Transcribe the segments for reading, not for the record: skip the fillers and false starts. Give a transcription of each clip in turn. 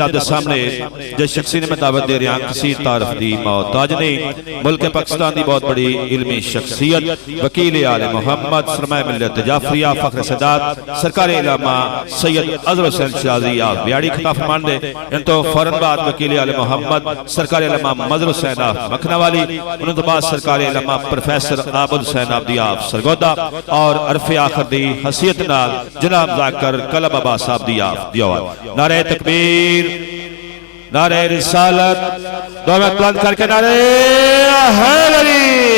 آپ کے سامنے جس شخصی نے میں دعوت دے رہا ہوں کسی تعارف دی موت آج نہیں ملک پاکستان دی بہت بڑی علمی شخصیت وکیل آل محمد سرمایہ ملت جعفریہ فخر سادات سرکار علامہ سید اظہر حسین شازی آپ بیاڑی خطاب فرمان دے ان تو فوراً بعد وکیل آل محمد سرکار علامہ مظہر حسین آپ مکھنہ والی انہوں تو بعد سرکار علامہ پروفیسر عابد حسین آپ دی آپ سرگودہ اور عرف آخر دی حسیت نال جناب ذاکر کلب عباس صاحب دی آپ دیوال نعرہ تکبیر نعرہ رسالت دو میں بلند کر کے نعرہ حیدری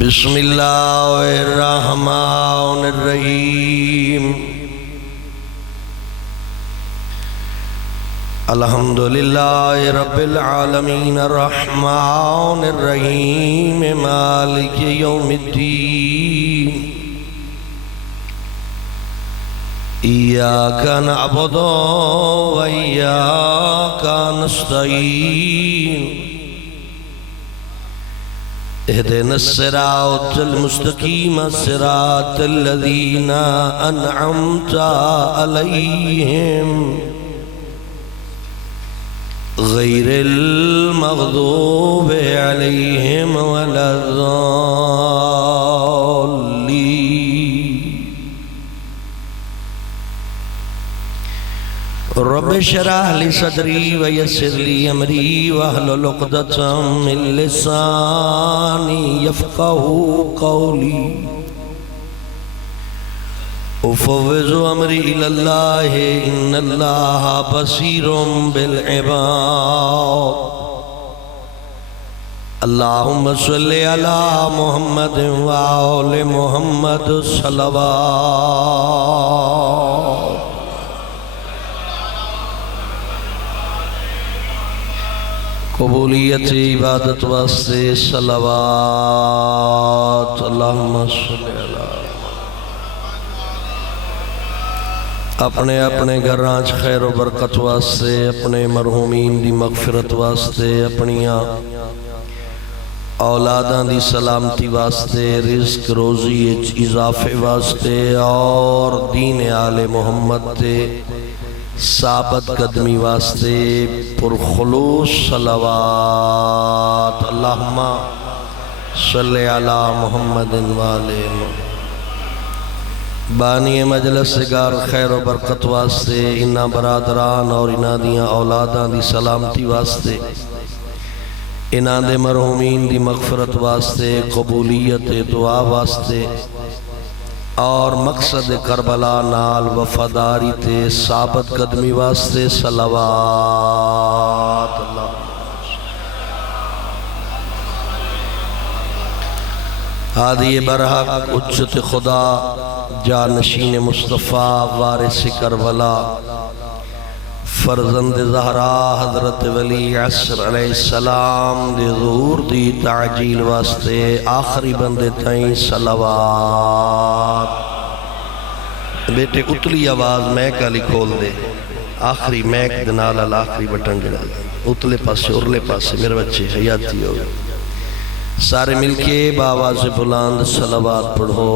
بسم اللہ الرحمن الرحیم الحمدللہ رب العالمین الرحمن الرحیم مالک یوم الدین ایاک نعبد و ایاک نستعین اهدنا الصراط المستقيم صراط الذين أنعمت عليهم غير المغضوب عليهم ولا الضالين رب اشرح لي صدري ويسر لي امري واحلل عقدة من لساني يفقهوا قولي افوض امري الى الله ان الله بصير بالعباد اللهم صل على محمد وآل محمد صلوات قبولیت عبادت واسطے صلوات اللہم صلی اللہ اپنے اپنے گھرانچ خیر و برکت واسطے اپنے مرحومین دی مغفرت واسطے اپنیاں اولاداں دی سلامتی واسطے رزق روزی اضافے واسطے اور دین آل محمد تے ثابت قدمی واسطے پرخلوص صلوات اللہم صلی علی محمد والے بانی مجلس گار خیر و برکت واسطے انہا برادران اور انہا دیاں اولاداں دی سلامتی واسطے انہا دے مرحومین دی مغفرت واسطے قبولیت دعا واسطے اور مقصد کربلا نال وفاداری تے ثابت قدمی واسطے صلوات اللہ ہادی برحق اجت خدا جانشین مصطفیٰ وارث کربلا فرزند زہرا حضرت ولی عصر علیہ السلام دے ظہور دی تعجیل واسطے آخری بندے تائیں صلوات بیٹے اتلی آواز میک علی کھول دے آخری میک دنال آخری بٹن جڑا اتلے پاسے ارلے پاسے میرے بچے حیاتی ہو گئے سارے مل کے باواز بلند صلوات پڑھو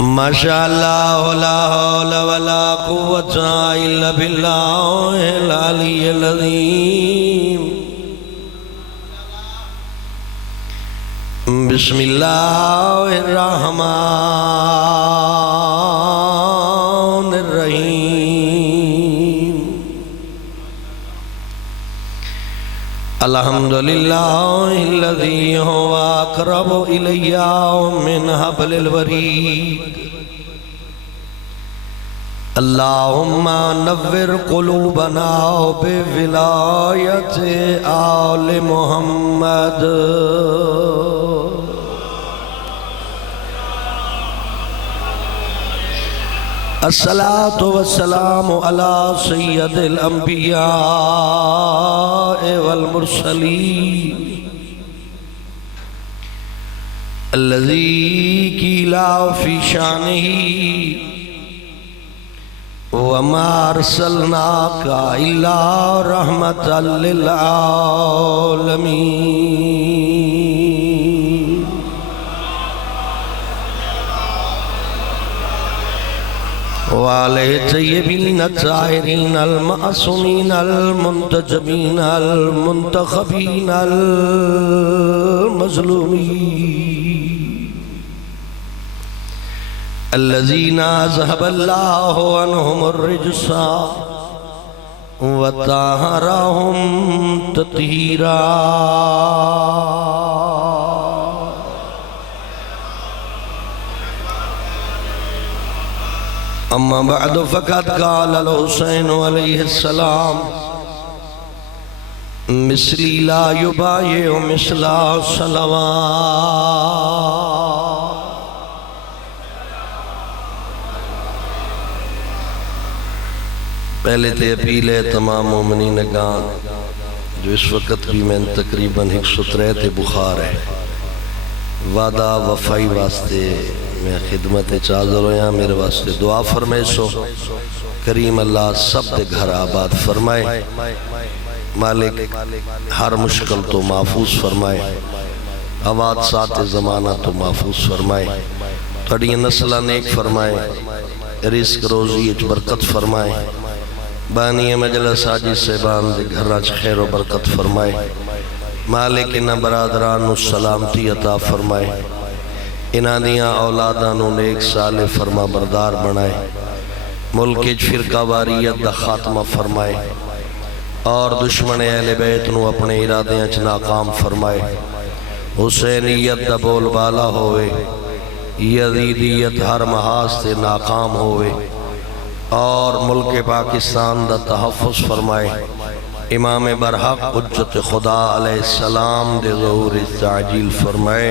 ماشاءاللہ لا حول ولا قوة الا باللہ العلی العظیم بسم اللہ الرحمن الرحیم الحمدللہ الذی هو اقرب الی من حبل الورید اللہم نور قلوبنا بولایت آل محمد الصلاة والسلام على سيد الأنبياء والمرسلين الذي قيل في شانه وما أرسلناك إلا رحمة للعالمين وعليه الطيبين الطاهرين المعصومين المنتجبين المنتخبين المظلومين الذين أذهب الله عنهم الرجس وطهرهم تطهيرا. أما بعد فقد قال الحسين عليه السلام مثلي لا يبايع مثل صلوات. پہلے تے اپیل ہے تمام مومنین گان جو اس وقت بھی میں تقریباً 103 تے بخار ہے وعدہ وفائی واسطے میں خدمت حاضر ہویا. میرے واسطے دعا فرمائے سو کریم اللہ سب دے گھر آباد فرمائے. مالک ہر مشکل تو محفوظ فرمائے. آباد سات زمانہ تو محفوظ فرمائے. تھوڑی نسلہ نیک فرمائے. رزق روزی اچ برکت فرمائے. بانی مجلس حاجی صاحبان دے گھر اچ خیر و برکت فرمائے. مالک انہاں برادران نو سلامتی عطا فرمائے. انہاں دیاں اولاداں نو نیک صالح فرما بردار بنائے. ملک اچ فرقہ واریت دا خاتمہ فرمائے اور دشمن اہل بیت نو اپنے ارادے اچ ناکام فرمائے. حسینیت دا بول بالا ہوئے. یزیدیت ہر محاذ سے ناکام ہوئے اور ملک پاکستان دا تحفظ فرمائے. امام برحق حجت خدا علیہ السلام دے ظہور تعجیل فرمائے.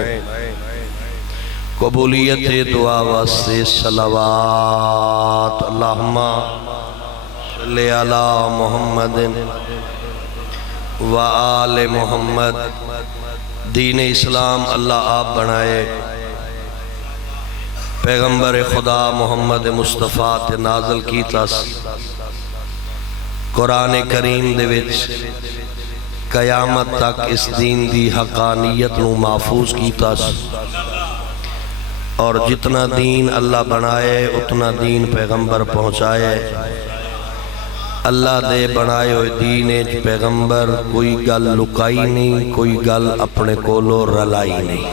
قبولیت دعا واسطے صلوات. اللہم صلی علی محمد و آل محمد. دین اسلام اللہ آپ بنائے. پیغمبر خدا محمد مصطفیٰ تے نازل کی تاس. قرآن کریم دے وچ قیامت تک اس دین دی حقانیت نو محفوظ کی تاس. اور جتنا دین اللہ بنائے اتنا دین پیغمبر پہنچائے. اللہ دے بنائے ہوئے دین پیغمبر کوئی گل لکائی نہیں, کوئی گل اپنے کولو رلائی نہیں.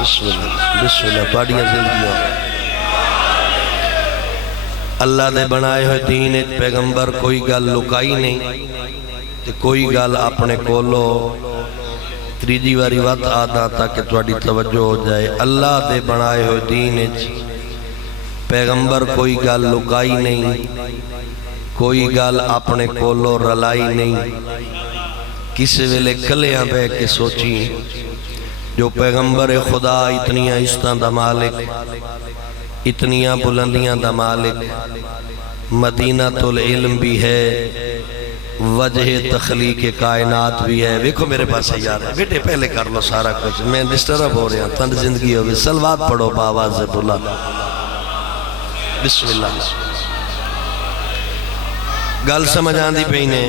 بسم اللہ بسم اللہ پاڑیاں زندگیاں. اللہ دے بنائے ہوئے دین پیغمبر کوئی گل لکائی نہیں تے کوئی گل اپنے کولو. تریجی واری وقت آدھا تاکہ تواڈی توجہ ہو جائے. اللہ دے بنائے ہوئے دین پیغمبر کوئی گل لکائی نہیں, کوئی گل اپنے کولو رلائی نہیں. کسی ویلے کلیاں بے کے سوچی جو پیغمبر خدا اتنیاں عزتاں دا مالک, اتنیاں بلندیاں دا مالک, مدینہ العلم بھی ہے, وجہ تخلیق کائنات بھی ہے. دیکھو میرے پاس ہے یار, بیٹے پہلے کر لو سارا کچھ, میں ڈسٹرب ہو رہا ہوں. تند زندگی ہوگی. سلوات پڑھو باواز بلا. بسم اللہ. گل سمجھ آندی پینے.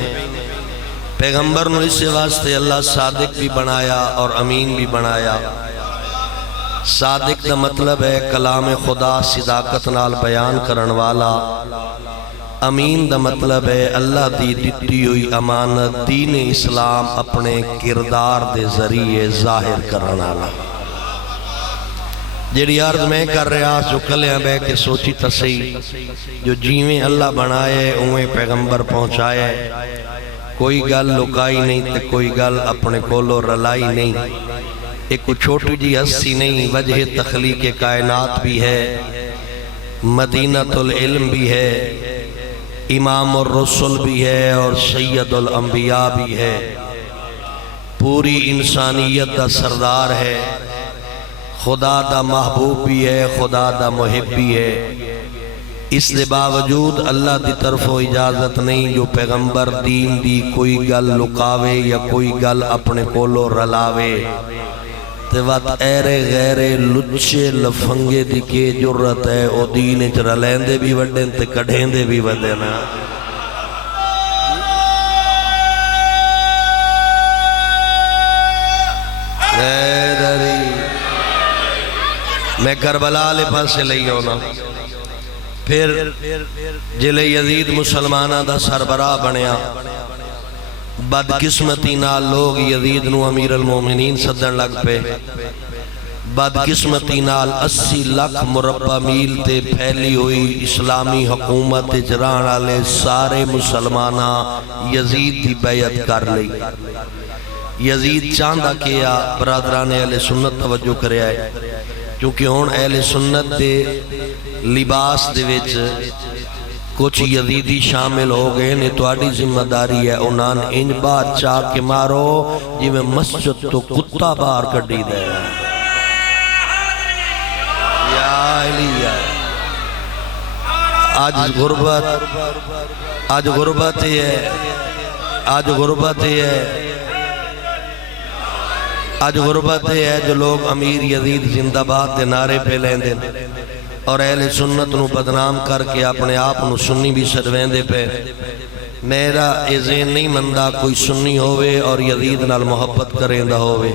پیغمبر نے اس واسطے اللہ صادق بھی بنایا اور امین بھی بنایا. صادق دا مطلب ہے کلام خدا صداقت نال بیان کرن والا. امین دا مطلب ہے اللہ دی دتی ہوئی امانت دین اسلام اپنے کردار دے ذریعے ظاہر کرن والا. جیڑی عرض میں کر رہا جو کلیاں بے کے سوچی تسی جو جیویں اللہ بنائے اویں پیغمبر پہنچائے. کوئی گل لکائی نہیں تے کوئی گل اپنے کولو رلائی نہیں. ایک چھوٹی جی ہستی نہیں, وجہ تخلیق کائنات بھی ہے, مدینہ العلم بھی ہے, امام الرسل بھی ہے اور سید الانبیاء بھی ہے. پوری انسانیت دا سردار ہے. خدا دا محبوب بھی ہے، خدا دا محب بھی ہے۔ اس دے باوجود اللہ دی طرفوں اجازت نہیں جو پیغمبر دین دی کوئی گل لکاوے یا کوئی گل اپنے کولو رلاوے تے وقت ایرے غیرے لچے لفنگے دی کے جرت ہے او دین اچ رلیندے بھی وڈیں تے کڑھیندے بھی وڈیں نا۔ میں کربلا لے پاسے لئی ہونا پھر جلے یزید مسلمانہ دا سربراہ بنیا، بدقسمتی نال لوگ یزید نو امیر المومنین صدر لگ پہ، بدقسمتی نال 80 لاکھ مربع میل تے پھیلی ہوئی اسلامی حکومت اجران والے سارے مسلمانہ یزید دی بیعت کر لئی۔ یزید چاندہ کیا برادران اہل سنت توجہ کرے آئے، کیونکہ ہون اہل سنت دے لباس دے وچ کچھ یزیدی شامل ہو گئے نے تواڈی ذمہ داری ہے انہاں انج باہر چاہ کے مارو جی میں مسجد تو کتا باہر کڈی دے۔ یا علی آج غربت ہے، آج غربت ہے جو لوگ امیر یزید زندہ باد دے نعرے پہ لیندے اور اہل سنت نو بدنام کر کے اپنے آپ نو سنی بھی سدویندے پہ۔ میرا ذہن نہیں مندہ کوئی سنی ہوئے اور یزید نال محبت کریندہ ہوئے،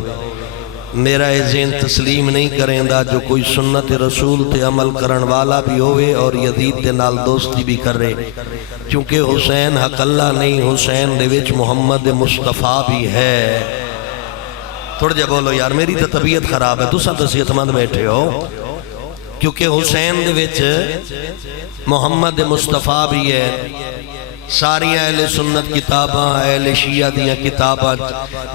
میرا ذہن تسلیم نہیں کریندہ جو کوئی سنت رسول تے عمل کرن والا بھی ہوئے اور یزید دے نال دوستی بھی کر رہے، کیونکہ حسین حق اللہ نہیں، حسین دے وچ محمد مصطفیٰ بھی ہے۔ تھوڑا جا بولو یار میری تو طبیعت خراب ہے، تساں تو صحت مند بیٹھے ہو، کیونکہ حسین دے وچ محمد مصطفیٰ بھی ہے۔ ساری اہل سنت کتاباں، اہل شیعہ دیاں کتاباں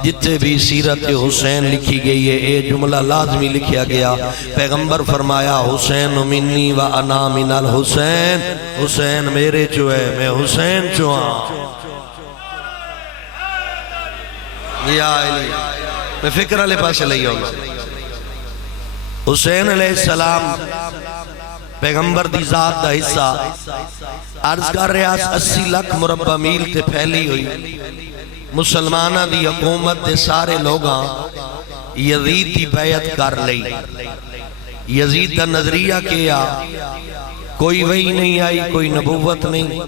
جتے بھی سیرت حسین لکھی گئی ہے اے جملہ لازمی لکھیا گیا، پیغمبر فرمایا حسین منی و انا من الحسین، حسین میرے چو ہے میں حسین چو ہاں۔ یا علی میں فکر علیہ پاس لئی ہوگا، حسین علیہ السلام پیغمبر دی ذات دا حصہ عرض کر رہا 80 لاکھ مربع میل تے پھیلی ہوئی مسلمانہ دی حکومت دے سارے لوگاں یزید دی بیعت کر لئی۔ یزید دا نظریہ کیا کوئی وحی نہیں آئی، کوئی نبوت نہیں،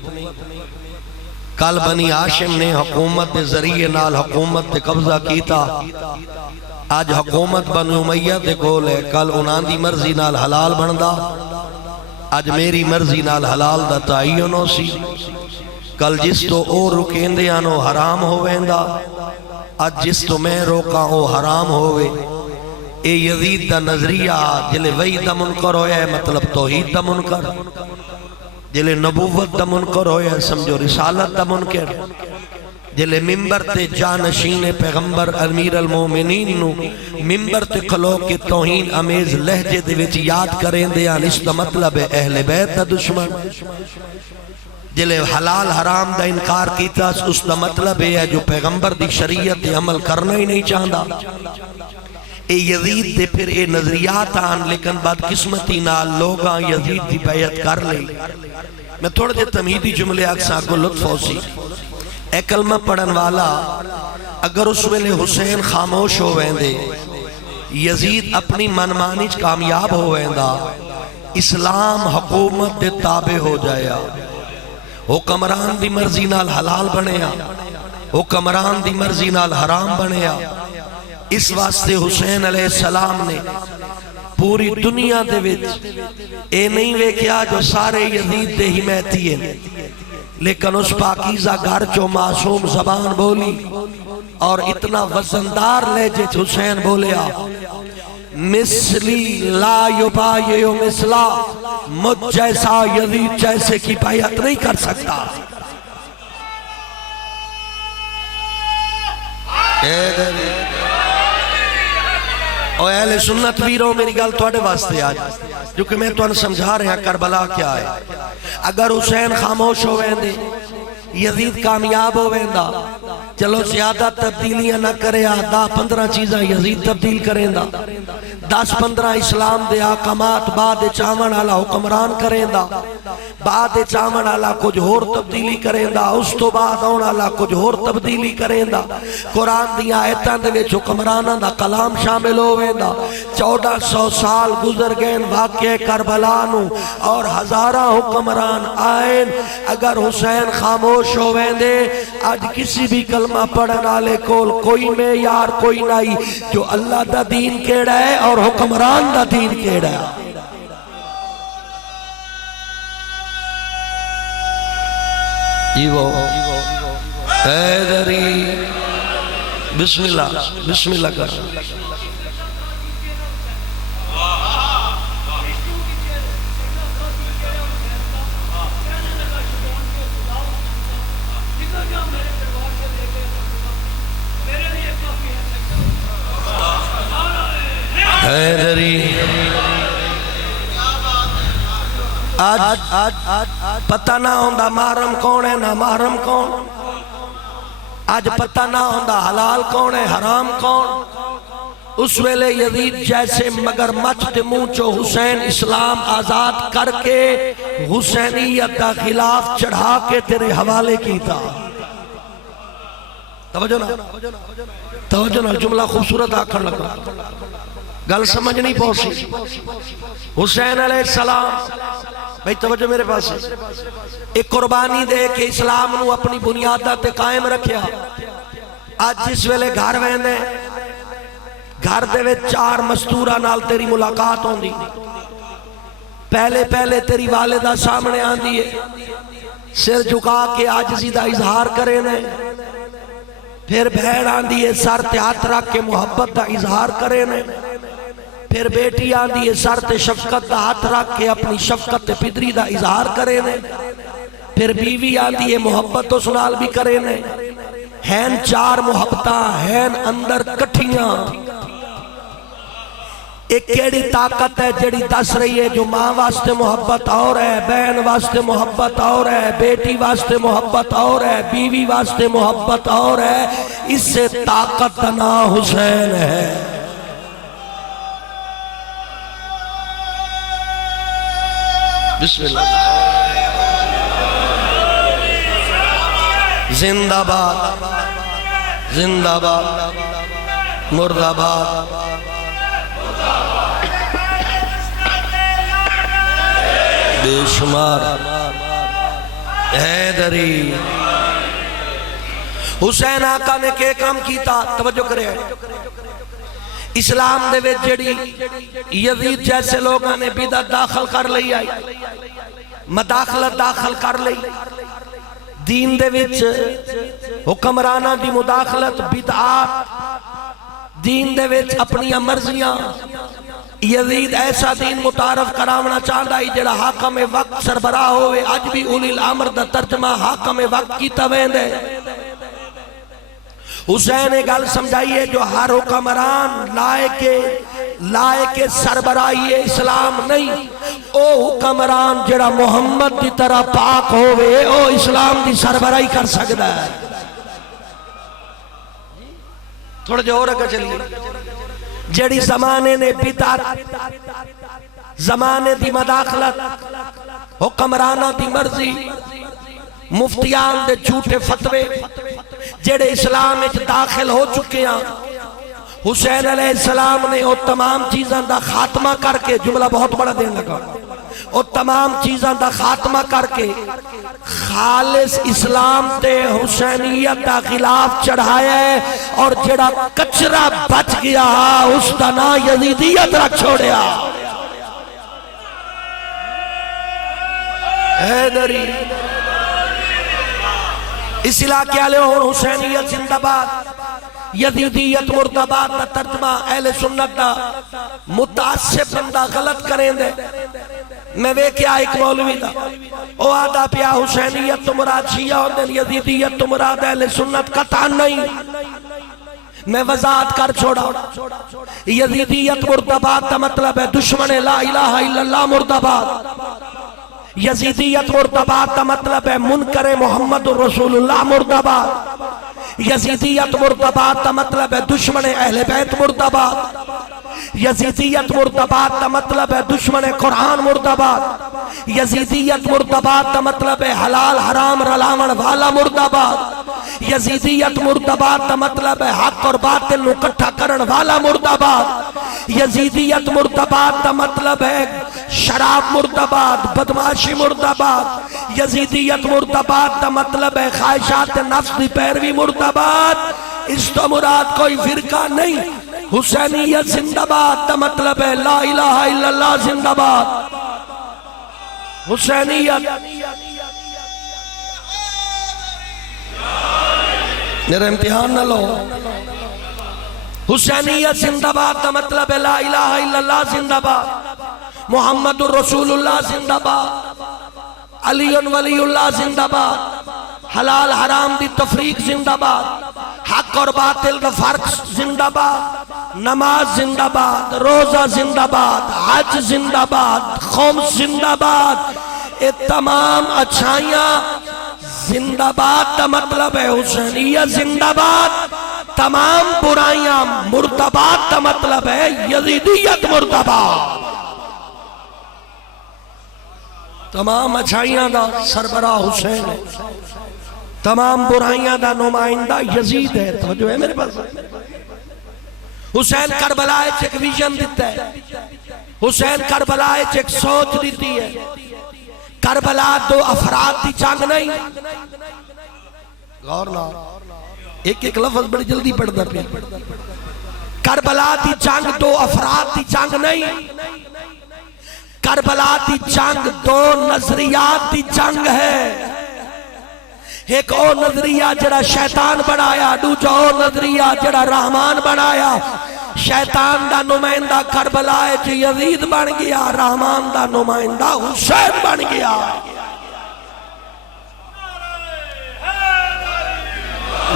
کل بنی ہاشم نے حکومت دے ذریعے نال حکومت دے قبضہ کیتا، آج حکومت بنی امیہ دے کول ہے، کل انہاں دی مرضی نال حلال بندا، آج میری مرضی نال حلال دا تعین ہو سی، کل جس تو او رکیندے آنو حرام ہوئیندا، آج جس تو میں روکا او حرام ہوئے۔ اے یزید دا نظریہ جلے وحی دا منکر ہویا ہے مطلب توحید دا منکر، جلے نبوت دا منکر ہویا ہے سمجھو رسالت دا منکر، جلے ممبر تے جانشین پیغمبر امیر المومنین نو ممبر تے کھلو کے توہین امیز لہجے دے وچ یاد کریں دے آن اس دا مطلب ہے اہل بیت دا دشمن، جلے حلال حرام دا انکار کیتا اس دا مطلب ہے جو پیغمبر دی شریعت دے عمل کرنا ہی نہیں چاہتا۔ اے یزید دے پھر اے نظریات آن لیکن بعد قسمتی نال لوگاں یزید دی بیعت کر لئی۔ میں تھوڑے دے تمہیدی جملے اکساں کو لطف ہو سی، اے کلمہ پڑھن والا اگر اس ویلے حسین خاموش ہو ویندے، یزید اپنی منمانیچ کامیاب ہو ویندا، اسلام حکومت دے تابع ہو جایا، حکمران دی مرضی نال حلال بنیا، حکمران دی مرضی نال حرام بنیا۔ اس واسطے حسین علیہ السلام نے پوری دنیا دے وچ اے نہیں ویکھیا جو سارے یزید دے حمایتی ہیں، لیکن اس پاکیزہ گھر چو معصوم زبان بولی اور اتنا وزندار لہجے حسین بولیا، مثلی لا یبایع مثلا، مجھ جیسا یزید جیسے کی بیعت نہیں کر سکتا۔ اور اہل سنت ویروں میری گل توڑے واسطے آج جو کہ میں تو ان سمجھا رہے ہیں کربلا کیا ہے۔ اگر حسین خاموش ہو ویندے، یزید کامیاب ہو ویندا، چلو زیادہ تبدیلیاں نہ کرے 10-15 چیزاں یزید تبدیل کریں دا 10-15 اسلام دے آقامات بعد چاون والا حکمران کریں دا بعد چاون والا کچھ اور تبدیلی کریں دا اس تو بعد آن والا کچھ اور تبدیلی کریں دا قرآن دیا آیتاں دے وچ حکمراناں دا کلام شامل ہوئے دا 1400 سال گزر گئے واقعہ کربلا نو اور ہزارہ حکمران آئیں اگر حسین خاموش ہوئے دے آج کسی بھی کلمہ پڑھن والے کول کوئی معیار کوئی نہیں جو اللہ دا دین کیڑا ہے اور حکمران دا دین کیڑا ہے ایوہ حیدری بسم اللہ کر حیدری آج پتہ نہ ہوندہ محرم کون ہے نہ محرم کون آج پتہ نہ ہوندہ حلال کون ہے حرام کون اس ویلے یزید جیسے مگر مچ مونچو حسین اسلام آزاد کر کے حسینیت کا خلاف چڑھا کے تیرے حوالے کی تھا توجہ نا جملہ خوبصورت آکھر لگا گل سمجھ نہیں پہنچی حسین علیہ السلام بھئی توجہ میرے پاس ایک قربانی دے کہ اسلام نو اپنی بنیادہ تے قائم رکھیا آج جس ویلے گھر ویندے گھر دے وے 4 مستورہ نال تیری ملاقات ہوندی پہلے تیری والدہ سامنے آندی ہے سر جھکا کے عاجزی دا اظہار کرے نے پھر بہن آندی ہے سر تے ہاتھ رکھ کے محبت دا اظہار کرے نے پھر بیٹی آندی ہے سر تے شفقت دا ہاتھ رکھ کے اپنی شفقت تے پدری دا اظہار کرے نے پھر بیوی آندی ہے محبت تو سنال بھی کرے نے ہین 4 محبتاں ہین اندر کٹھیاں ایک کیڑی طاقت ہے جڑی دس رہی ہے جو ماں واسطے محبت اور ہے بہن واسطے محبت اور ہے بیٹی واسطے محبت اور ہے بیوی واسطے محبت اور ہے اس سے طاقت نا حسین ہے بسم اللہ زندہ باد زندہ باد مرد آباد بے شمار حیدری حسین آقا نے کہ کام کیتا توجہ کرے اسلام دے وچ جڑی یزید جیسے لوگاں نے بدعت داخل کر لئی آئی مداخلت داخل کر لئی دین دے وچ حکمرانہ دی مداخلت بدعات دین دے وچ اپنی مرضیاں یزید ایسا دین متعارف کراونا چاہتا ہے جڑا حاکم وقت سربراہ ہوئے آج بھی اولی الامر دا ترجمہ حاکم وقت کی توین دے حسین گل سمجھائیے جو ہر حکمران لائے کے سربراہی اسلام نہیں او حکمران جڑا محمد دی طرح پاک ہوئے او اسلام دی سربراہی کر سکتا ہے تھوڑا جو اور اگر چلیے جڑی زمانے نے بدعت زمانے دی مداخلت حکمرانہ دی مرضی مفتیان دے جھوٹے فتوے جڑے اسلام میں داخل ہو چکے ہیں حسین علیہ السلام نے وہ تمام چیزاں دا خاتمہ کر کے جملہ بہت بڑا دین لگا وہ تمام چیزاں دا خاتمہ کر کے خالص اسلام تے حسینیت دا خلاف چڑھایا ہے اور جڑا کچرا بچ گیا اس دا نا یزیدیت رکھ چھوڑیا حیدری اس علاقے والے اور حسینیت زندہ باد یزیدیت مردباد دا ترجمہ اہل سنت دا متعصب بندہ غلط کریں دے میں وے کیا ایک مولوی دا او آدھا پیا حسینیت تو مراد شیعہ ہوندن یزیدیت تو مراد اہل سنت قطعا نہیں میں وضاحت کر چھوڑا یزیدیت مردباد دا مطلب ہے دشمن لا الہ الا اللہ مردباد یزیدیت مردباد دا مطلب ہے منکر محمد رسول اللہ مردباد یزیدیت مردباد کا مطلب ہے دشمن اہل بیت مردباد، یزیدیت مردباد کا مطلب ہے دشمن قرآن مردباد، یزیدیت مردباد کا مطلب ہے حلال حرام رلاون والا مردباد، یزیدیت مردباد کا مطلب ہے حق اور باطل نو اکٹھا کرن والا مردباد، یزیدیت مردباد کا مطلب ہے شراب مردباد بدماشی مردباد، یزیدیت مردباد کا مطلب ہے خواہشات نفس دی پیروی مردباد۔ اس تو مراد کوئی فرقہ نہیں، حسینیت زندہ باد کا مطلب ہے لا الہ الا اللہ زندہ باد، حسینیت میرا امتحان نہ لو، حسینیت زندہ باد کا مطلب ہے لا الہ الا اللہ زندہ باد، محمد الرسول اللہ زندہ باد، علی ولی اللہ زندہ باد، حلال حرام دی تفریق زندہ باد، حق اور باطل دا فرق زندہ باد، نماز زندہ باد، روزہ زندہ باد، حج زندہ باد، خمس زندہ باد، یہ تمام اچھائیاں زندہ باد دا مطلب ہے حسینیت زندہ باد، تمام برائیاں مردباد دا مطلب ہے یزیدیت مردباد، تمام اچھائیاں دا سربراہ حسین ہے، تمام برائیاں دا نمائندہ یزید ہے۔ توجہ ہے میرے پاس؟ حسین کربلا ایک ویژن دیتا ہے، حسین کربلا ایک سوچ دیتی ہے، کربلا دو افراد دی جنگ نہیں، غور نہ ایک ایک لفظ بڑی جلدی پڑھتا پہ، کربلا دی جنگ دو افراد دی جنگ نہیں، کربلا دی جنگ دو نظریات دی جنگ ہے، ایک او نظریہ جڑا شیطان بنایا، دوجا او نظریہ جڑا رحمان بنایا، شیطان دا نمائندہ کربلا یزید بن گیا، رحمان دا نمائندہ حسین بن گیا۔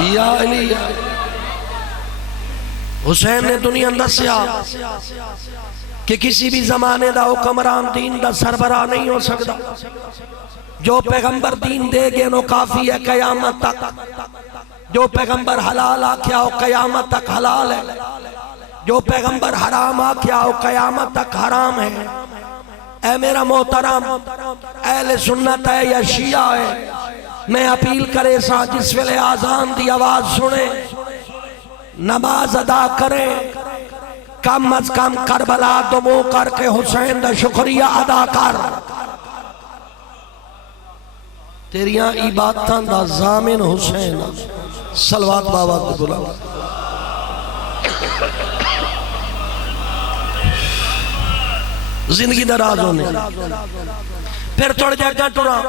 یا علی حسین نے دنیا دسیا کہ کسی بھی زمانے دا حکمران دین دا سربراہ نہیں ہو سکتا، جو پیغمبر دین دے گے نو کافی ہے قیامت تک، جو پیغمبر حلال آکھیا ہو قیامت تک حلال ہے، جو پیغمبر حرام آکھیا ہو قیامت تک حرام ہے۔ اے میرا محترم اہل سنت ہے یا شیعہ ہے، میں اپیل کرے سا جس ویلے آذان دی آواز سنے نماز ادا کریں، کم از کم کربلا دمو کر کے حسین دا شکریہ ادا کر، تیریاں عبادتاں دا ضامن حسین، صلوات بابا کو بلا۔ زندگی دراز ہونے پھر تھوڑے جگہ ٹورا،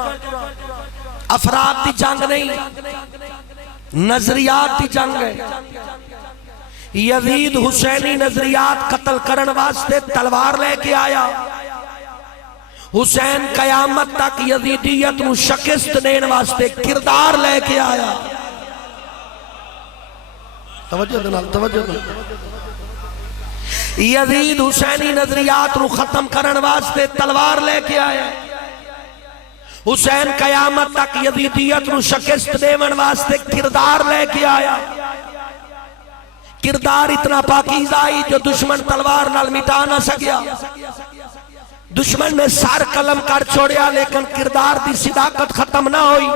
افراد دی جنگ نہیں نظریات دی جنگ ہے۔ یزید حسینی نظریات قتل کرن واسطے تلوار لے کے آیا، حسین قیامت تک یزیدیت نو شکست دین واسطے کردار لے کے آیا۔ توجہ دنال توجہ دنال، یزید حسینی نظریات نو ختم کرن واسطے تلوار لے کے آیا، حسین قیامت تک یزیدیت نو شکست دیون واسطے کردار لے کے آیا۔ کردار اتنا پاکیزہ آئی جو دشمن تلوار نال مٹا نہ سکیا، دشمن نے سار قلم کر چھوڑیا لیکن کردار دی صداقت ختم نہ ہوئی۔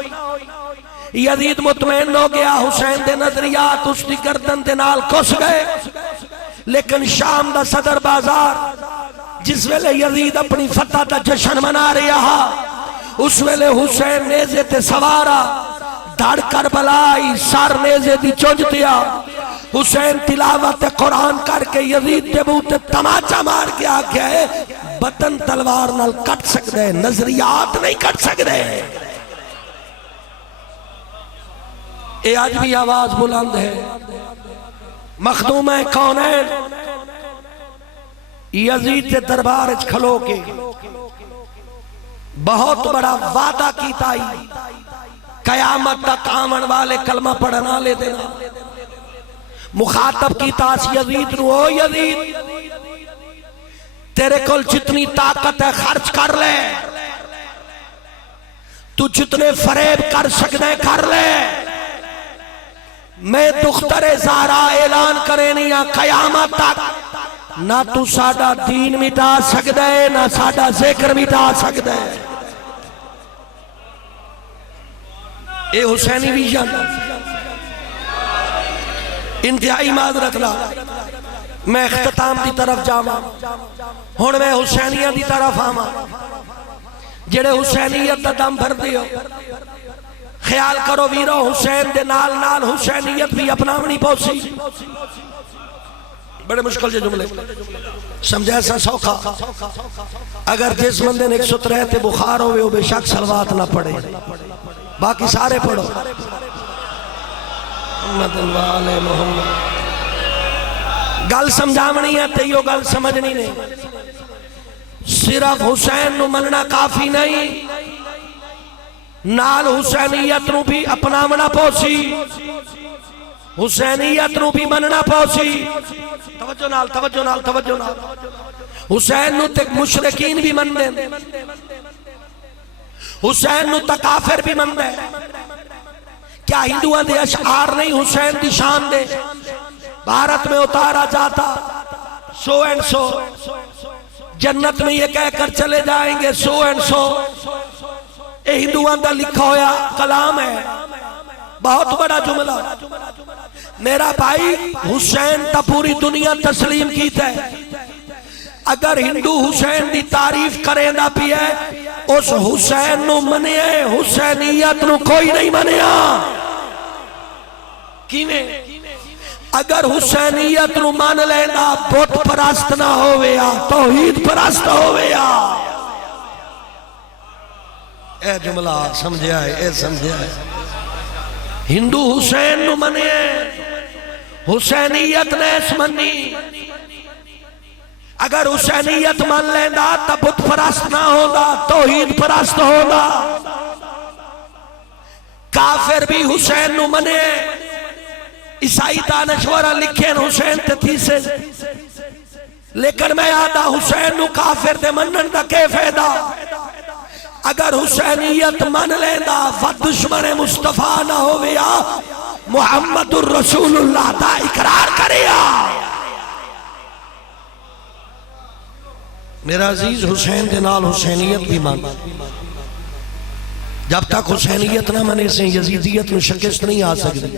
یزید مطمئن ہو گیا، حسین دے نظریات اس دی گردن دے نال کس گئے، لیکن شام دا صدر بازار جس ویلے یزید اپنی فتح دا جشن منا رہا، اس ویلے حسین نیزے تے سوارا، دھڑ کربلائی سار نیزے دی چونج دیا، حسین تلاوت قرآن کر کے یزید دے منہ تے تماچا مار کے آگیا ہے، بطن تلوار نال کٹ سکتے ہیں، نظریات نہیں کٹ سکتے ہیں۔ اے آج بھی آواز بلند ہے، مخدوم کونین یزید کے دربار کھلو کے بہت بڑا وعدہ کیتا ہی، قیامت تک آمن والے کلمہ پڑھنا لے دینا، مخاطب کی تاس یزید نو، او یزید تیرے کل جتنی طاقت ہے خرچ کر لے، تو جتنے فریب کر سکتے کر لے، میں دختر زہرا اعلان کرنی ہاں قیامت تک نہ تو ساڈا دین مٹا سکدا ہے نہ ساڈا ذکر مٹا سکدا ہے. اے حسینی ویژن انتہائی معذرت لا میں اختتام دی طرف جاواں. ہن میں حسینیت دی طرف آواں. جڑے حسینیت دا دم بھر دیو خیال کرو ویرو حسین دے نال نال حسینیت بھی اپناونی پوسی. بڑے مشکل سے جملے سمجھے ایسا سوکھا. اگر جس بندے نے 103 تے بخار ہوئے وہ بے شک صلوات نہ پڑھے باقی سارے پڑھو. محمد وآل محمد. گل سمجھاونی ہے تے یہ گل سمجھنی نہیں. صرف حسین نو مننا کافی نہیں نال حسینیت نو بھی اپناونا پوسی. حسینیت نو بھی مننا پوسی. توجہ نال توجہ نال توجہ نال. حسین نو تک مشرکین بھی من دیں حسین نو تک کافر بھی من دیں. کیا ہندوان دے اشعار نہیں حسین دی شان دے بھارت میں اتارا جاتا سو اینڈ سو جنت میں یہ کہہ کر چلے جائیں گے سو اینڈ سو. اے ہندوان دا لکھا ہویا کلام ہے بہت بڑا جملہ. میرا بھائی حسین تا پوری دنیا تسلیم کیتا ہے. اگر ہندو حسین دی تعریف کریں دا بھی ہے اس حسین نو منیا حسینیت نو کوئی نہیں منیا. کیویں؟ اگر حسینیت نو مان لینا بت پرست نہ ہویا توحید پرست ہویا. اے جملہ سمجھا ہے اے سمجھا ہے. ہندو حسین نو منے حسینیت نیس منی. اگر حسینیت من لینا تا بت پرست نہ ہونا توحید پرست ہونا. کافر بھی حسین نو منے. عیسائی دانشورہ لکھیں حسین تے تیسے لیکن میں آدھا حسین نو کافر دے منن دا کے فیدہ. اگر حسینیت من لینا و دشمن مصطفیٰ نہ ہویا محمد الرسول اللہ دا اقرار کریا. میرا عزیز حسین دے نال حسینیت بھی مان. جب تک حسینیت نہ منے سے یزیدیت میں شکست نہیں آ سکتی.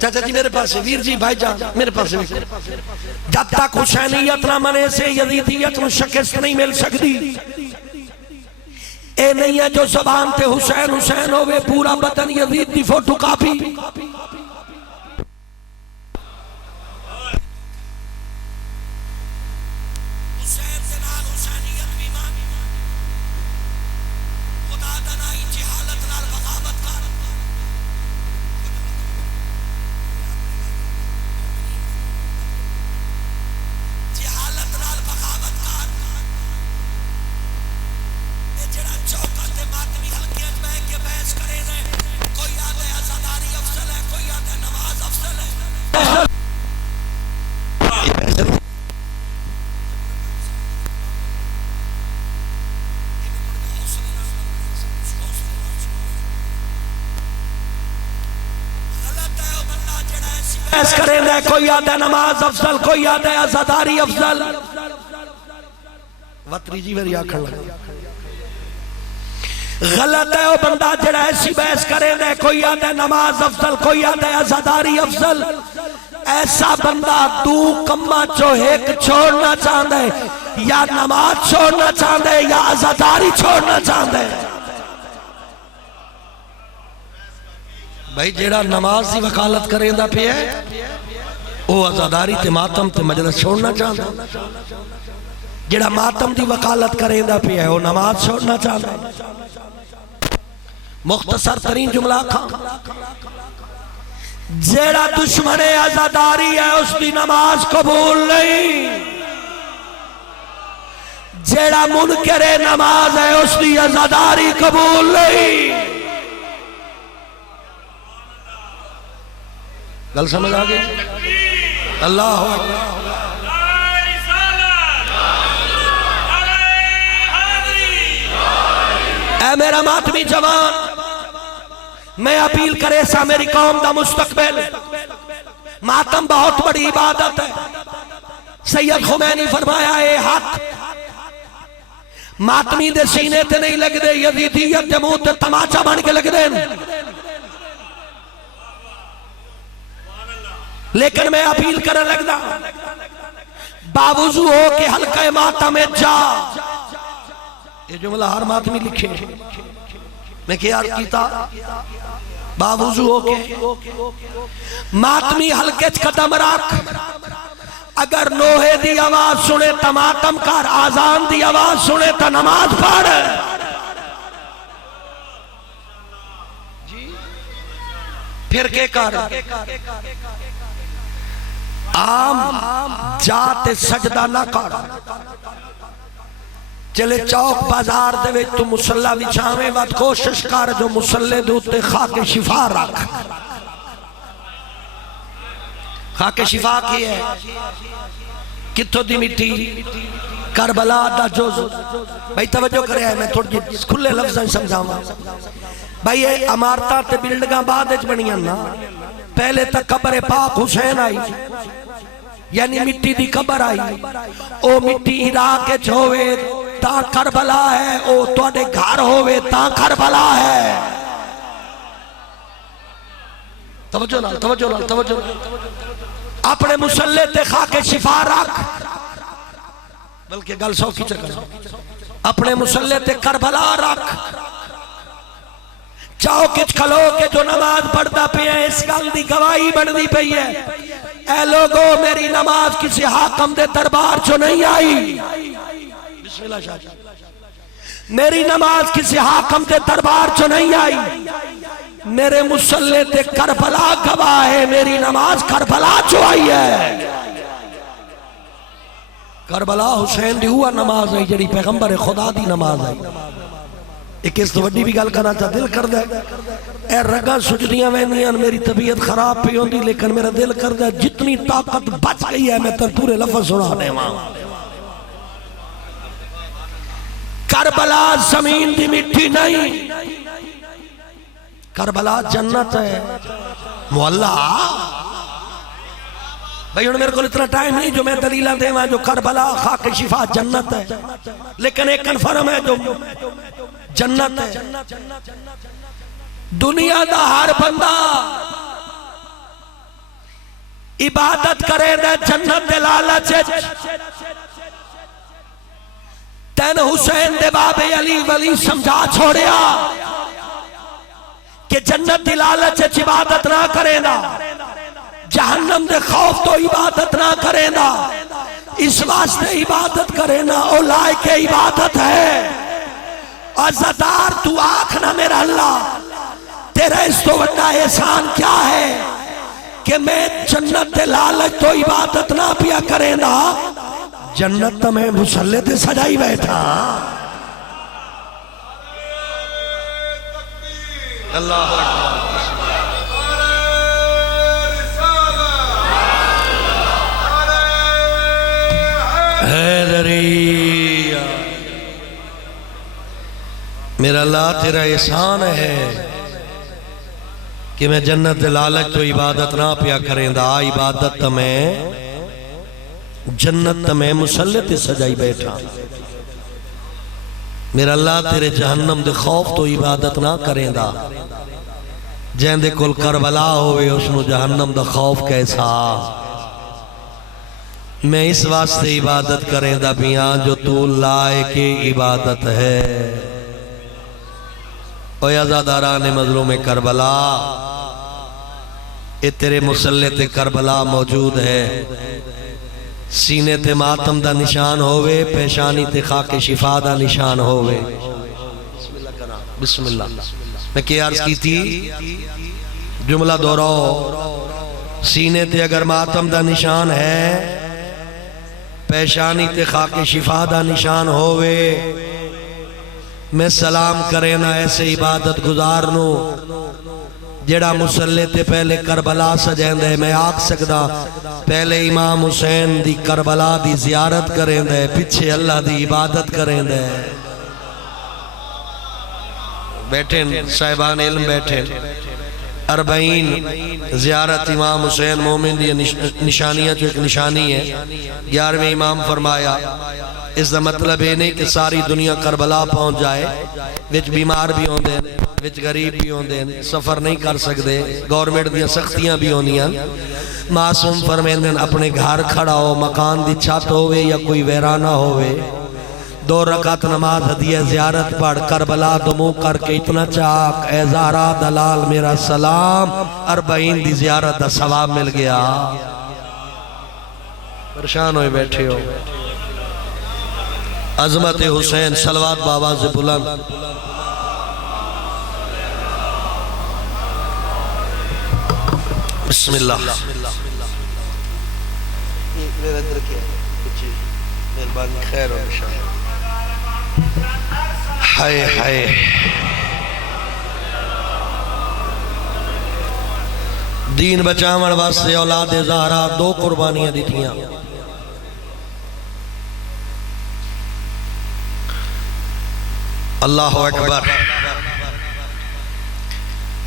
چاچا جی میرے پاس ویر جی بھائی جان میرے پاس جب تک حسینیت نہ منے سے یزیدیت میں شکست نہیں مل سکتی. اے نہیں ہے جو زبان تے حسین حسین ہوئے پورا بدن یزید دی فوٹو کاپی. کریں دے کوئی آدھے نماز افضل کوئی آدھے عزاداری افضل. وطری جی میری آکھن لگا غلط ہے وہ بندہ جڑا ایسی بحث کریں دے کوئی آدھے نماز افضل کوئی آدھے عزاداری افضل. ایسا بندہ دو کمہ چو ایک چھوڑنا چاہتا ہے یا نماز چھوڑنا چاہتا ہے یا عزاداری چھوڑنا چاہتا ہے. بھائی جیڑا نماز دی وکالت کریں دا پہ ہے وہ عزاداری تے ماتم تے مجلس چھوڑنا چاہتا ہے. جیڑا ماتم دی وکالت کریں دا پہ ہے وہ نماز چھوڑنا چاہتا ہے. مختصر ترین جملہ کھا جیڑا دشمن عزاداری ہے اس دی نماز قبول نہیں. جیڑا منکر نماز ہے اس دی عزاداری قبول نہیں. گل سمجھ آگے اللہ اے میرا ماتمی جوان میں اپیل کرے سا میری قوم دا مستقبل ماتم بہت بڑی عبادت ہے سید خمینی فرمایا اے ہاتھ ماتمی دے سینے تے نہیں لگ دے یزیدیت دے منہ تے تماچا بن کے لگ دے لیکن میں اپیل کرنے لگ دا باوضو ہو کے حلقہ ماتم میں جا یہ جملہ ہر ماتمی لکھے میں کیا عرض کیتا باوضو ہو کے ماتمی حلقے قدم رکھ اگر نوحے دی آواز سنے تا ماتم کار آزان دی آواز سنے تا نماز پڑھ پھر کے کر عام جاتے سجدہ نہ کر چلے چوک بازار دے وچ تو مسلح بچھاویں وقت کوشش کر جو مسلح دوتے خاک شفا رکھ خاک شفا کی ہے کتھو دی مٹی کربلا دا جوز بھائی توجہ کرے ہیں میں تھوڑی کھلے لفظاں سمجھاواں بھائی یہ عمارتاں تے بلڈنگاں بعد وچ بنیاں نا پہلے تک قبر پاک حسین آئی یعنی مٹی دی قبر آئی او مٹی عراق وچ ہوئے تا کربلا ہے او تواڈے گھر ہوئے تا کربلا ہے توجہ نال توجہ نال توجہ اپنے مسلح تے خاک شفا رکھ بلکہ گل سو کی چکر اپنے مسلح تے کربلا رکھ چوکچ کھلو کے جو نماز پڑھتا پہ ہے اس گل دی گواہی بڑھنی پئی ہے اے لوگو میری نماز کسی حاکم دے دربار چو نہیں آئی بسم اللہ شاہ میری نماز کسی حاکم دے دربار چو نہیں آئی میرے مسلح تے کربلا گواہ ہے میری نماز کربلا چو آئی ہے کربلا حسین دی ہوا نماز ہے جڑی پیغمبر خدا دی نماز ہے ایک اس تو وڈی بھی گل کرنا چاہ دل کر دے اے رگاں سجدیاں وینیاں میری طبیعت خراب پہ ہوندی لیکن میرا دل کر دے جتنی طاقت بچ گئی ہے میں تر پورے لفظ سنا دے ماں کربلا زمین دی مٹی نہیں کربلا جنت ہے مولا بھائی انہوں میرے کو اتنا ٹائم نہیں جو میں دلیلہ دے وہاں جو کربلا خاک شفا جنت ہے لیکن ایک کنفرم ہے جو جنت ہے دنیا دا ہر بندہ عبادت کرے دے جنت دے لالچ تین حسین دے باب علی ولی سمجھا چھوڑیا کہ جنت دی لالچ عبادت نہ کرے نا جہنم دے خوف تو عبادت نہ کرے نا اس واسطے عبادت کرے نا او لائق عبادت ہے عزدار تو آنکھ نہ میرا اللہ تیرا اس تو بڑا احسان کیا ہے کہ میں جنت دے لالچ تو عبادت نہ پیا کرے نا جنت میں مسلح تے سجائی بیٹھا اللہ حیدری میرا اللہ تیرا احسان ہے کہ میں جنت لالچ تو عبادت نہ پیا کریں دا عبادت میں جنت میں مسلط سجائی بیٹھا میرا اللہ تیرے جہنم دے خوف تو عبادت نہ کریں دا جہن دے کل کربلا ہوئے اس نو جہنم دا خوف کیسا میں اس واسطے عبادت کریں دا بیان جو تو لائق عبادت ہے اوہ عزاداران مظلوم کربلا اے تیرے مسلط کربلا موجود ہے سینے تے ماتم دا نشان ہوئے پیشانی تے خاک شفا دا نشان ہوئے بسم اللہ میں کیا عرض کی تھی جملہ دہراؤ سینے تے اگر ماتم دا نشان ہے پیشانی تے خاک شفا دا نشان ہوئے میں سلام کرے نا ایسے عبادت گزارنو جڑا مسلح تے پہلے کربلا سجین دے میں آگ سکدا پہلے امام حسین دی کربلا دی زیارت کریں دے پچھے اللہ دی عبادت کریں دے بیٹھیں صاحبان علم بیٹھیں 40 زیارت امام حسین مومن دی نشانیاں جو ایک نشانی ہے 11ویں امام فرمایا اس دا مطلب ہے نہیں کہ ساری دنیا کربلا پہنچ جائے وچ بیمار بھی ہوندے ہیں وچ غریب بھی ہوندے ہیں سفر نہیں کر سکتے گورنمنٹ دیاں سختیاں بھی ہوندیاں معصوم فرمیندن اپنے گھر کھڑا ہو مکان دی چھت ہوئے یا کوئی ویرانہ ہوئے 2 رکعت نماز ہدیہ زیارت پڑھ کربلا دمو کر کے اتنا چاک اے زہرا دلال میرا سلام 40 دی زیارت دا ثواب مل گیا پریشان ہوئے بیٹھے ہو عظمت حسین صلوات بآواز بلند بسم اللہ میرا ادھر کیا مہربانی خیر و نشان ہائے ہائے دین بچاون واسطے اولاد زہرا 2 قربانیاں دیتیاں اللہ اکبر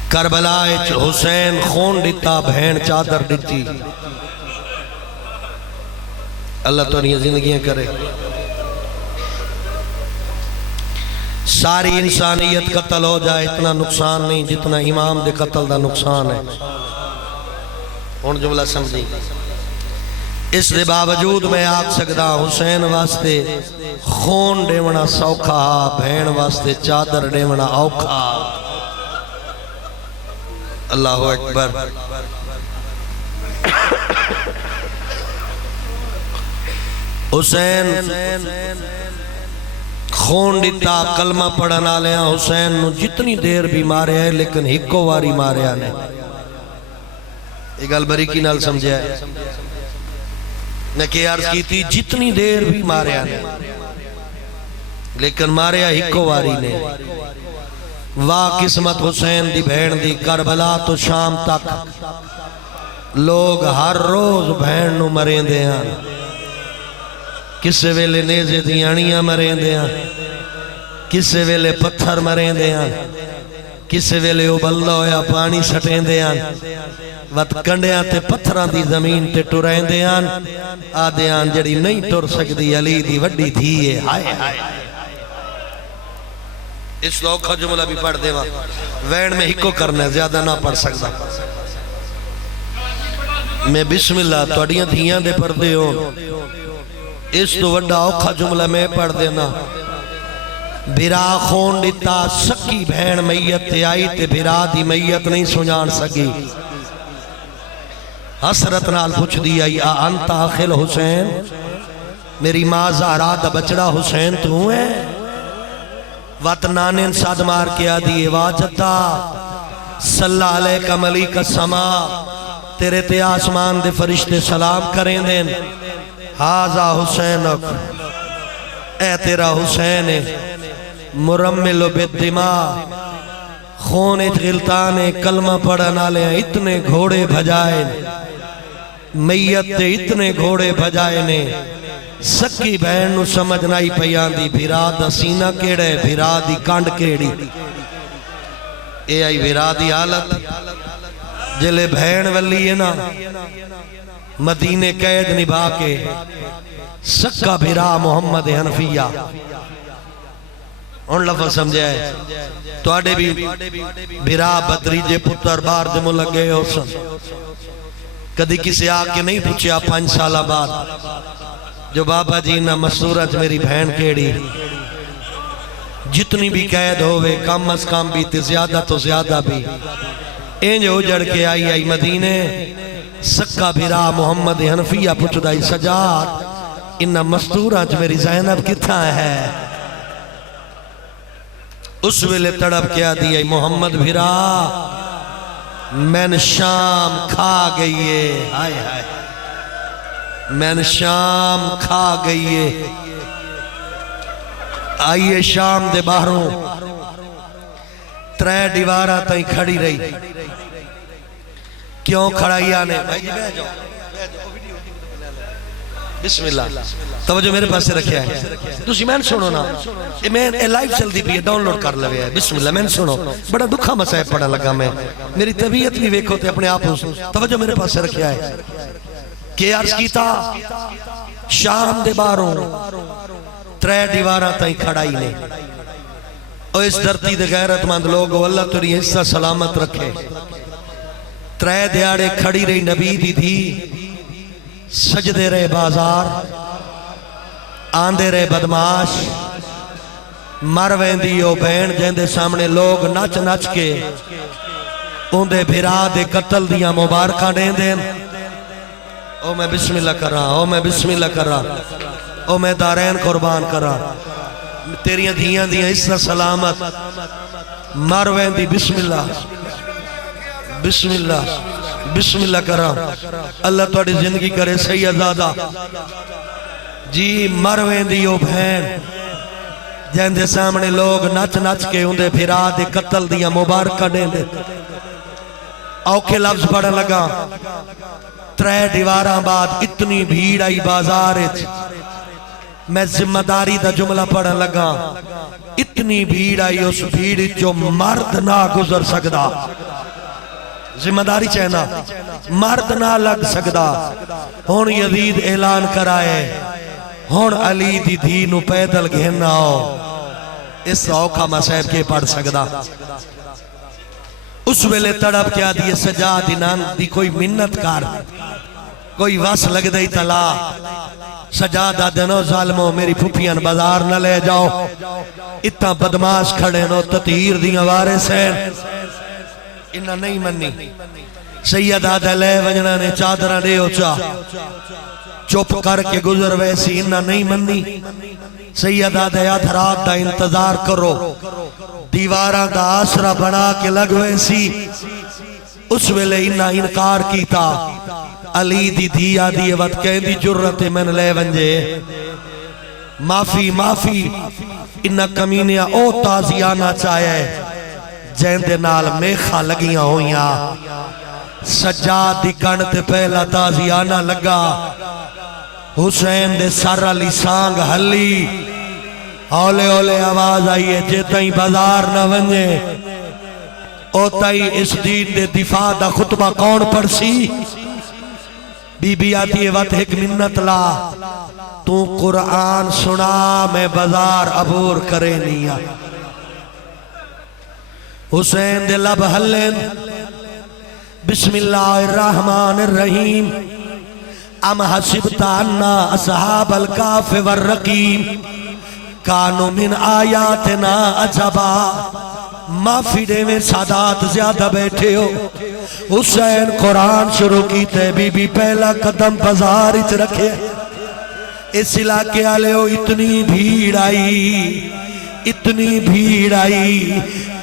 کربلا حسین خون دیتا بہن چادر دیتی اللہ تو نہیں زندگیاں کرے ساری انسانیت قتل ہو جائے اتنا نقصان نہیں جتنا امام دے قتل دا نقصان ہے ہون جملہ سمجھی اس دے باوجود میں آگ سکتا حسین واسطے خون ڈیونا سوکھا بہن واسطے چادر ڈیونا اوکھا اللہ اکبر حسین خون دیتا کلمہ پڑھنا لیا حسین نو جتنی دیر بھی مارے ہے لیکن ہکو واری مارے آنے ایک البری کی نال سمجھے ہے میں کہ عرض کی تھی جتنی دیر بھی مارے آنے لیکن مارے ہکو واری نے واہ قسمت حسین دی بہن دی کربلا تو شام تک لوگ ہر روز بہن نو مریں دے ہیں کسے ویلے نیزے دیانیاں مریں دے ہیں کسے ویلے پتھر مریں دے ہیں کسے ویلے ابلدہ ہویا پانی سٹیں دے ہیں وقت کنڈیاں تے پتھران دی زمین تے ٹورائیں دے ہیں آدھیاں جڑی نہیں ٹور سکتی علی دی وڈی دھیئے ہائے ہائے اس لوکھا جملہ بھی پڑھ دے وین میں ہکو کرنا ہے زیادہ نہ پڑھ سکتا میں بسم اللہ توڑیاں دھیاں دے پڑھ دے ہو اس تو وڈا اوکھا جملہ میں پڑھ دینا بھرا خون دیتا سکی بہن میت تے آئی تے بھرا دی میت نہیں سنجان سکی حسرت نال پوچھ دیا یا انت آخل حسین میری ماں زہرا دا بچڑا حسین تو ہے وطنانین صد مار کیا دیئے واجدہ صلی اللہ علیہ کا ملیک السما تیرے تے آسمان دے فرشتے سلام کریں دیں حاضا حسینک اے تیرا حسین مرمل بالدماء خون غلطان کلمہ پڑھنا لے اتنے گھوڑے بھجائے میت تے اتنے گھوڑے بھجائے نے سکی بہن نو سمجھنائی پیان دی بھرا دا سینہ کیڑے بھرا دی کانڈ کیڑی اے آئی بھرا دی حالت جلے بہن ولی ہے نا مدینے قید نبھا کے سکا بھرا محمد حنفیہ ان لفظ سمجھے ہے تو آڑے بھی بھرا بدریجے پتر بار دمو لگے ہو سن کدی کسی آکے نہیں پوچھیا 5 سالہ بعد جو بابا جی نہ مسورج میری بہن کیڑی جتنی بھی قید ہوئے کم از کم بھی تے زیادہ تو زیادہ بھی اینج اجڑ کے آئی مدینے سکا بھرا محمد حنفیہ پوچھ دائی سجاد انہ مستورج میری زینب کتھا ہے اس ویلے تڑپ کیا دی محمد بھرا میں شام کھا گئیے ہائے ہائے میں شام کھا گئیے آئیے شام دے باہروں 3 دیوارہ تائیں کھڑی رہی کیوں کھڑائی آنے بسم اللہ توجہ میرے پاس سے رکھیا ہے تسی میں سنو نا میں لائیو چلدی پئی ہے ڈاؤن لوڈ کر لویا ہے بسم اللہ میں سنو بڑا دکھا مسائب پڑھا لگا میں میری طبیعت بھی ویکھو تے اپنے آپ توجہ میرے پاس سے رکھیا ہے کہ عرض کیتا شام دے باروں ترے دیواراں تائیں کھڑائی نے اور اس دھرتی دے غیرت مند لوگو اللہ تیری حصہ سلامت رکھے ترے دیاڑے کھڑی رہی نبی دی تھی سجدے رہے بازار آندے رہے بدماش مر ویندیو بین جہندے سامنے لوگ نچ نچ کے اندے بھرا دے قتل دیا مبارکہ دیں دیں او میں بسم اللہ کر رہا او میں بسم اللہ کر رہا او میں دارین قربان کر رہا تیریاں دھیاں دیاں حصہ سلامت مر ویندی بسم اللہ بسم اللہ بسم اللہ کر رہا اللہ توڑی زندگی کرے سیدادہ جی مر ویندیو بہن جہندے سامنے لوگ نچ نچ کے اندے پھرا دے قتل دیا مبارکہ دیں دے اوکے لفظ پڑھا لگا ترے دیواراں بعد اتنی بھیڑ آئی بازارت میں ذمہ داری دا جملہ پڑھا لگا اتنی بھیڑ آئی اس بھیڑ جو مرد نہ گزر سکدا ذمہ داری چاہنا مرد نہ لگ سکدا ہون یزید اعلان کرائے ہون علی دی دینو پیدل گھننا ہو اس اوکھا مسائب کے پڑھ سکدا اس ویلے تڑپ کیا دیئے سجاد انان دی کوئی منت کار کوئی واس لگ دئی تلا سجادہ دنو ظالموں میری پھوپیاں بازار نہ لے جاؤ اتنا بدماش کھڑے نو تطہیر دیاں وارث ہیں انہا نہیں منی سیدہ دلے وجنہ نے چادرہ دے اچھا چپ کر کے گزر ویسی انہا نہیں منی سیدہ دے ادھرات دا انتظار کرو دیواراں دا آسرہ بنا کے لگ ویسی اس ویلے انہا انکار کیتا علی دی دیا دی وقت کہیں دی جرت من لے ونجے معافی معافی انہا کمینیاں او تازیانہ چاہے جہندے نال میخا لگیاں ہویاں سجاد دی کنڈ تے پہلا تازیانہ لگا حسین دے سر علی سانگ ہلی اولے اولے آواز آئیے جتائیں بازار نہ ونجے او تائیں اس دین دے دفاع دا خطبہ کون پڑسی بی بی آتی ہے وقت ایک منت لا تو قرآن سنا میں بازار عبور کرے نیا حسین دے لب حلن بسم اللہ الرحمن الرحیم ام حسبتا انا اصحاب الکاف والرقیم کانو من آیاتنا عجبا معافی دے میں سادات زیادہ بیٹھے ہو حسین قرآن شروع کی تے بی بی پہلا قدم بازار اچ رکھے اس علاقے آلے ہو اتنی بھیڑ آئی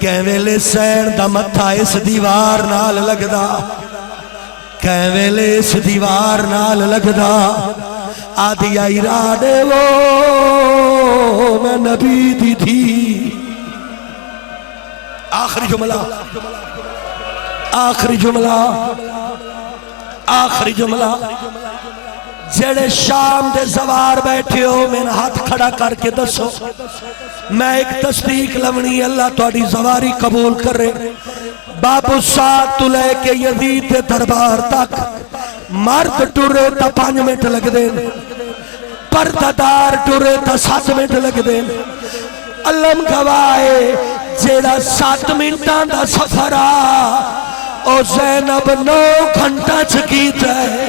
کہویلے سین دا متھا اس دیوار نال لگدا کہویلے اس دیوار نال لگدا آدھی آئی راڑے وہ میں نبی دی تھی آخری جملہ جڑے شام دے زوار بیٹھے ہو میں نے ہاتھ کھڑا کر کے دسو میں ایک تصدیق لونی اللہ توڑی زواری قبول کر رہے بابو ساتھ تو لے کے یزید دے دربار تک مرد ٹورے تا 5 منٹ لگ دیں پرددار ٹورے تا 7 منٹ لگ دیں علم گوائے جیڑا 7 منٹان دا سفرہ او زینب 9 گھنٹہ چکیتا ہے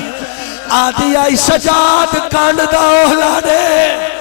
آدھی آئی سجاد کانڈ دا اوہلا دے